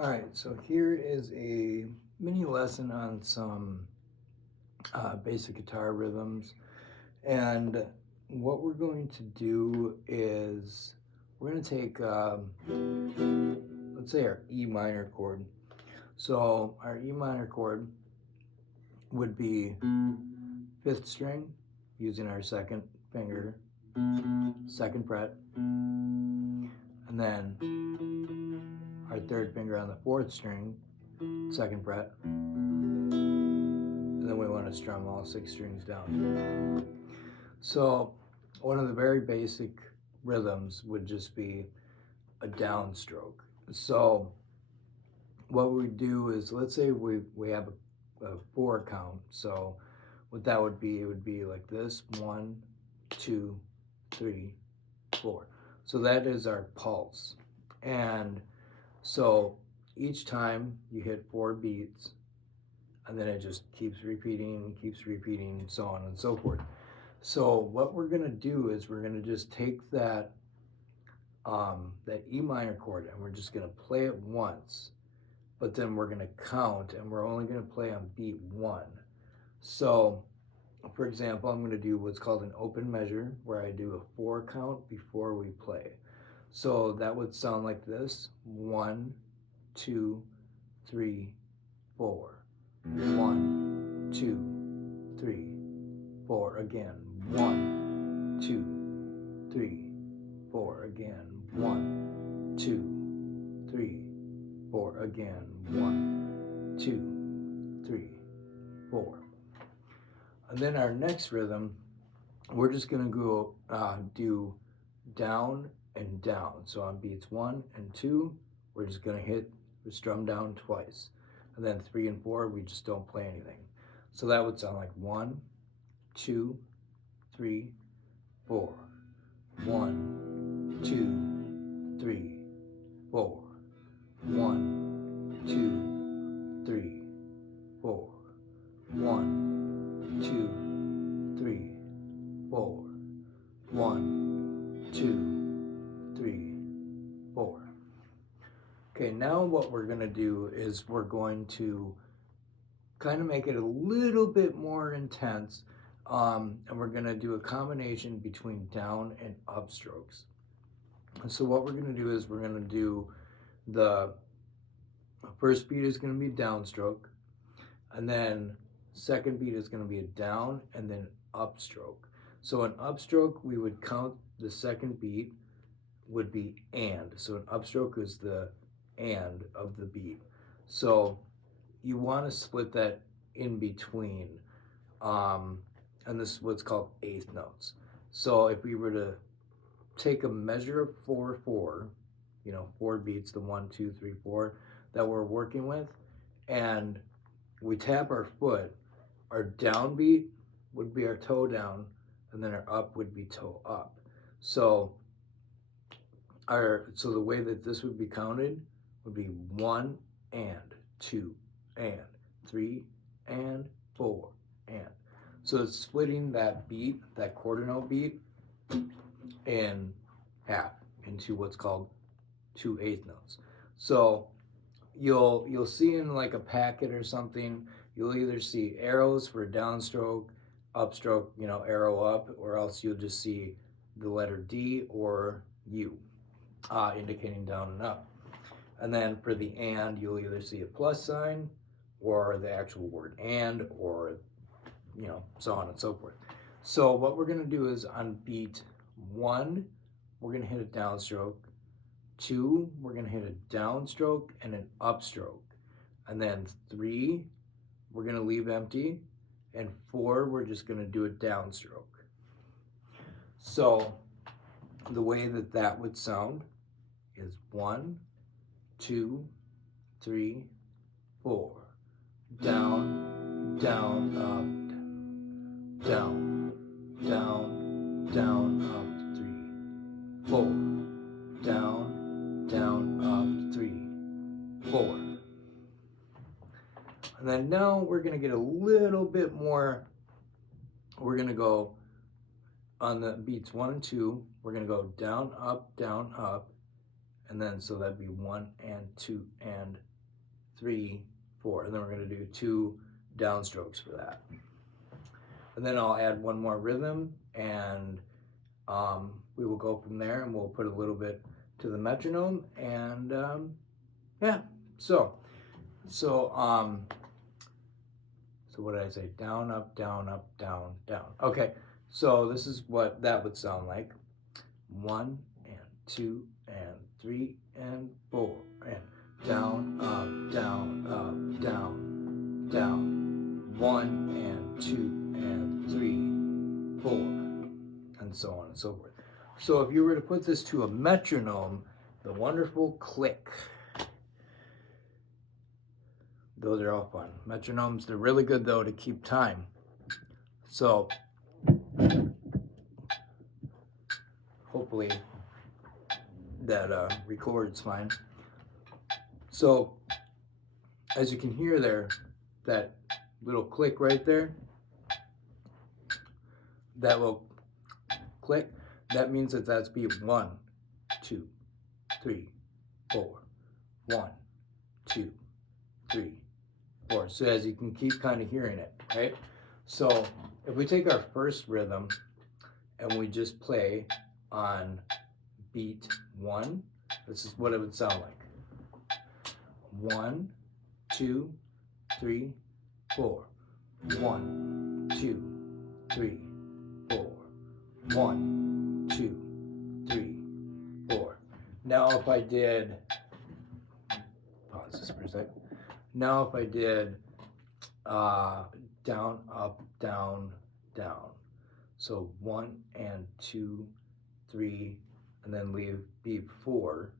All right, so here is a mini lesson on some basic guitar rhythms. And what we're going to do is we're going to take, let's say, our E minor chord. So our E minor chord would be fifth string using our second finger, second fret, and then our third finger on the fourth string, second fret, and then we want to strum all 6 strings down. So one of the very basic rhythms would just be a downstroke. So what we do is, let's say we have a 4 count. So what that would be, it would be like this: 1, 2, 3, 4. So that is our pulse. And so each time you hit 4 beats, and then it just keeps repeating, so on and so forth. So what we're gonna do is we're gonna just take that that E minor chord, and we're just gonna play it once, but then we're gonna count, and we're only gonna play on beat 1. So for example, I'm gonna do what's called an open measure, where I do a 4 count before we play. So that would sound like this: 1, 2, 3, 4. 1, 2, 3, 4. Again. 1, 2, 3, 4. Again. 1, 2, 3, 4. Again. 1, 2, 3, 4. And then our next rhythm, we're just gonna go do down and down. So on beats 1 and 2, we're just gonna hit the strum down twice. And then 3 and 4, we just don't play anything. So that would sound like 1, 2, 3, 4. 1, 2, 3, 4. 1, 2, 3, 4. 1, 2, 3, 4. 1, 2, 3, 4. Okay, now what we're gonna do is we're going to kind of make it a little bit more intense, and we're gonna do a combination between down and up strokes. And so what we're gonna do is we're gonna do the first beat is gonna be downstroke, and then second beat is gonna be a down and then upstroke. So an upstroke, we would count the second beat would be and. So an upstroke is the and of the beat. So you want to split that in between, and this is what's called eighth notes. So if we were to take a measure of 4/4, 4 beats, the 1, 2, 3, 4 that we're working with, and we tap our foot, our down beat would be our toe down, and then our up would be toe up. So the way that this would be counted would be 1 and 2 and 3 and 4 and. So it's splitting that beat, that quarter note beat, in half into what's called 2/8 notes. So you'll see in like a packet or something, you'll either see arrows for downstroke, upstroke, arrow up, or else you'll just see the letter D or U, indicating down and up. And then for the and, you'll either see a plus sign or the actual word and, or so on and so forth. So what we're gonna do is on beat 1, we're gonna hit a downstroke. 2, we're gonna hit a downstroke and an upstroke. And then 3, we're gonna leave empty. And 4, we're just gonna do a downstroke. So the way that would sound is 1, 2, 3, 4. Down, down, up, down, down, down, up, 3, 4. Down, down, up, 3, 4. And then now we're gonna get a little bit more. We're gonna go on the beats 1 and 2, we're gonna go down, up, and then so that'd be 1 and 2 and 3, 4. And then we're going to do 2 downstrokes for that. And then I'll add one more rhythm, and we will go from there, and we'll put a little bit to the metronome, and yeah. So what did I say? Down, up, down, up, down, down. Okay, so this is what that would sound like. 1 and 2 and 3 and 4 and down, up, down, up, down, down. 1 and 2 and 3, 4, and so on and so forth. So if you were to put this to a metronome, the wonderful click. Those are all fun. Metronomes, they're really good though to keep time. So hopefully that records fine. So as you can hear there, that little click right there, that little click, that means that that's beat 1, 2, 3, 4, 1, 2, 3, 4. So as you can keep kind of hearing it, right? So if we take our first rhythm and we just play on beat 1, this is what it would sound like. 1, 2, 3, 4. 1, 2, 3, 4. 1, 2, 3, 4. Now if I did, pause this for a sec. Now if I did down, up, down, down. So 1 and 2, 3, and then leave beat 4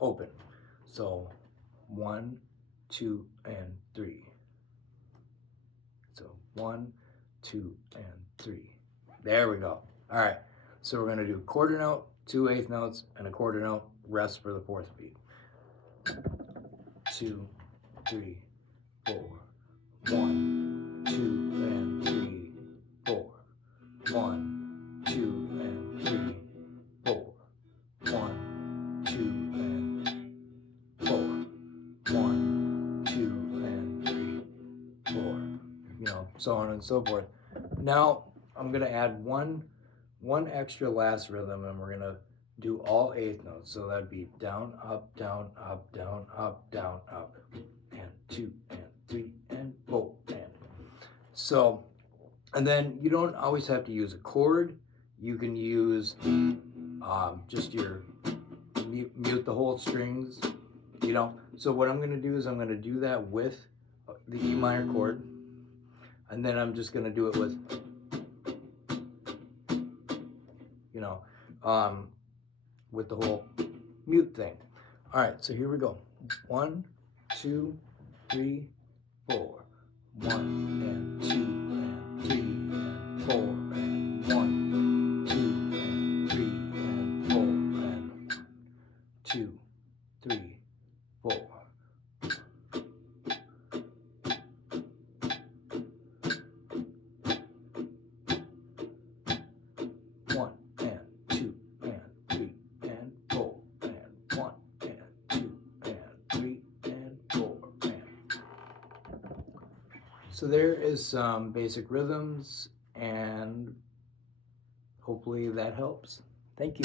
open. So 1, 2, and 3. So 1, 2, and 3. There we go. All right. So we're going to do quarter note, 2 eighth notes, and a quarter note, rest for the 4th beat. 2, 3, 4. 1, 2, and 3, 4. 1, 2, and 3, 4. 1, 2, and 4. 1, 2, and 3, 4. You know, so on and so forth. Now I'm gonna add one extra last rhythm, and we're gonna do all eighth notes. So that'd be down, up, down, up, down, up, down, up, and 2, and 3, and 4, and so. And then you don't always have to use a chord. You can use just your mute the whole strings, you know. So what I'm gonna do is I'm gonna do that with the E minor chord, and then I'm just gonna do it with, you know, with the whole mute thing. All right, so here we go. 1, 2, 3, 4. 1 and 2 and 3 and 4 and 1, 2 and 3 and 4 and 2, 3, 4. 1 and 2 and 3 and 4 and 1 and 2 and 3 and 4 and. So there is some basic rhythms, and hopefully that helps. Thank you.